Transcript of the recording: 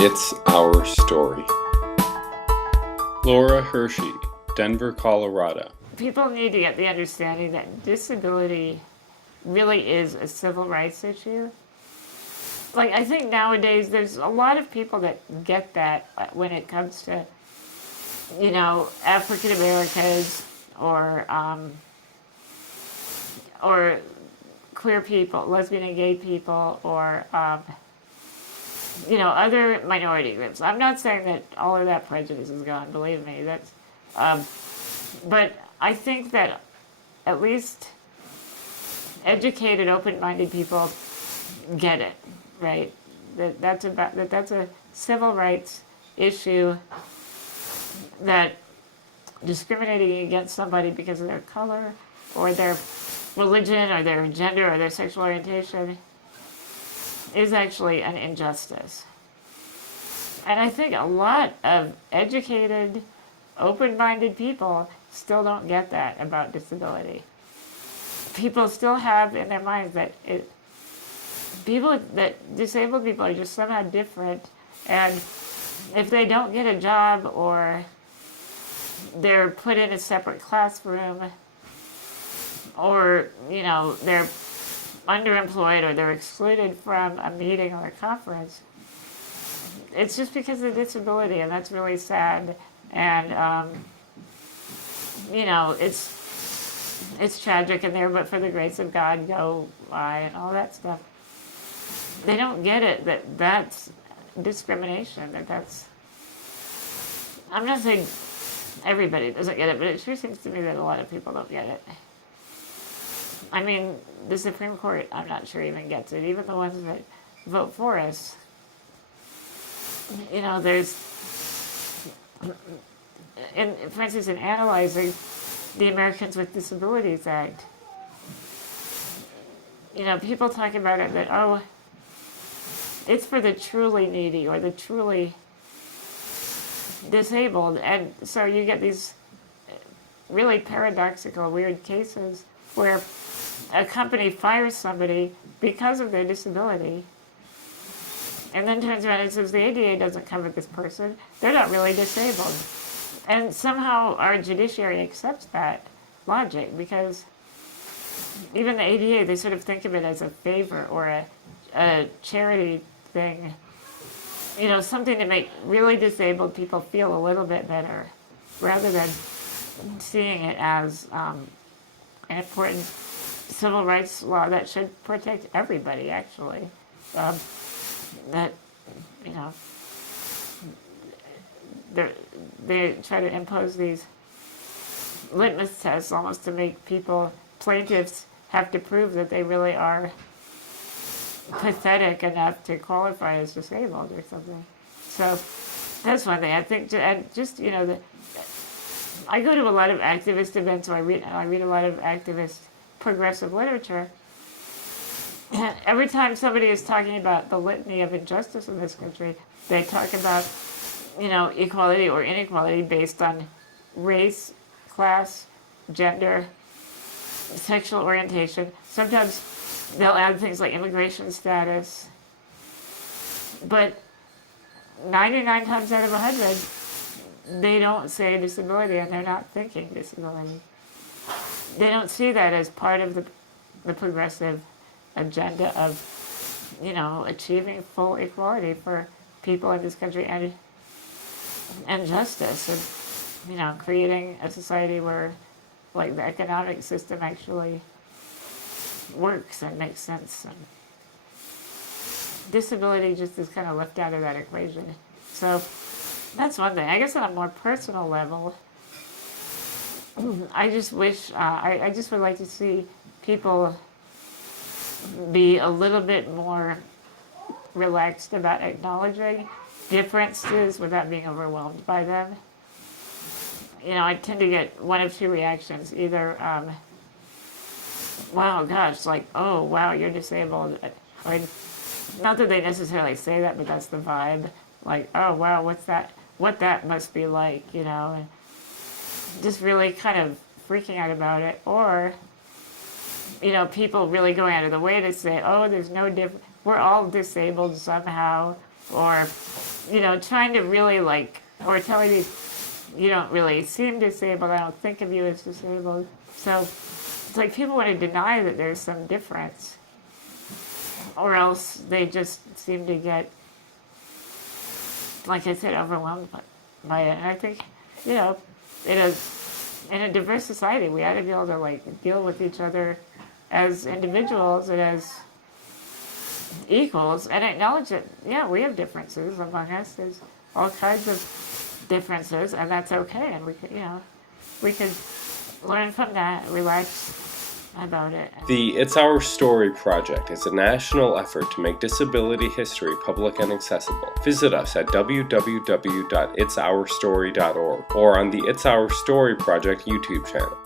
It's Our Story. Laura Hershey, Denver, Colorado. People need to get the understanding that disability really is a civil rights issue. Like, I think nowadays there's a lot of people that get that when it comes to, you know, African Americans or queer people, lesbian and gay people, or you know, other minority groups. I'm not saying that all of that prejudice is gone. Believe me, that's. But I think that at least educated, open-minded people get it, right? That's a civil rights issue, that discriminating against somebody because of their color or their religion or their gender or their sexual orientation is actually an injustice. And I think a lot of educated, open-minded people still don't get that about disability. People still have in their minds that disabled people are just somehow different, and if they don't get a job or they're put in a separate classroom, or, you know, they're underemployed or they're excluded from a meeting or a conference, it's just because of disability, and that's really sad. And you know, it's tragic in there, but for the grace of God go I and all that stuff. They don't get it, that that's discrimination, that's I'm not saying everybody doesn't get it, but it sure seems to me that a lot of people don't get it. I mean, the Supreme Court, I'm not sure even gets it. Even the ones that vote for us. You know, there's, for instance, in analyzing the Americans with Disabilities Act, you know, people talk about it that, oh, it's for the truly needy or the truly disabled. And so you get these really paradoxical, weird cases where a company fires somebody because of their disability and then turns around and says the ADA doesn't cover this person, they're not really disabled. And somehow our judiciary accepts that logic, because even the ADA, they sort of think of it as a favor or a charity thing, you know, something to make really disabled people feel a little bit better, rather than seeing it as an important civil rights law that should protect everybody, actually. That, you know, they try to impose these litmus tests almost to make plaintiffs have to prove that they really are pathetic enough to qualify as disabled or something. So that's one thing. I think, and just, you know, I go to a lot of activist events, or I read a lot of activist progressive literature. And every time somebody is talking about the litany of injustice in this country, they talk about, you know, equality or inequality based on race, class, gender, sexual orientation. Sometimes they'll add things like immigration status. But 99 times out of 100, they don't say disability, and they're not thinking disability. They don't see that as part of the progressive agenda of, you know, achieving full equality for people in this country and justice, and, you know, creating a society where, like, the economic system actually works and makes sense. And disability just is kind of left out of that equation. So that's one thing. I guess on a more personal level, I just wish, I just would like to see people be a little bit more relaxed about acknowledging differences without being overwhelmed by them. You know, I tend to get one of two reactions. Either, wow, gosh, like, oh, wow, you're disabled. I mean, not that they necessarily say that, but that's the vibe. Like, oh, wow, what that must be like, you know, and just really kind of freaking out about it. Or, you know, people really going out of the way to say, oh, there's no difference, we're all disabled somehow, or, you know, trying to really like, or telling me, you don't really seem disabled, I don't think of you as disabled. So it's like people want to deny that there's some difference, or else they just seem to get, like I said, overwhelmed by it. And I think, you know, in a diverse society, we ought to be able to like deal with each other as individuals and as equals, and acknowledge that, yeah, we have differences among us. There's all kinds of differences, and that's okay. And we could, you know, we could learn from that, relax about it. The It's Our Story project is a national effort to make disability history public and accessible. Visit us at www.itsourstory.org or on the It's Our Story project YouTube channel.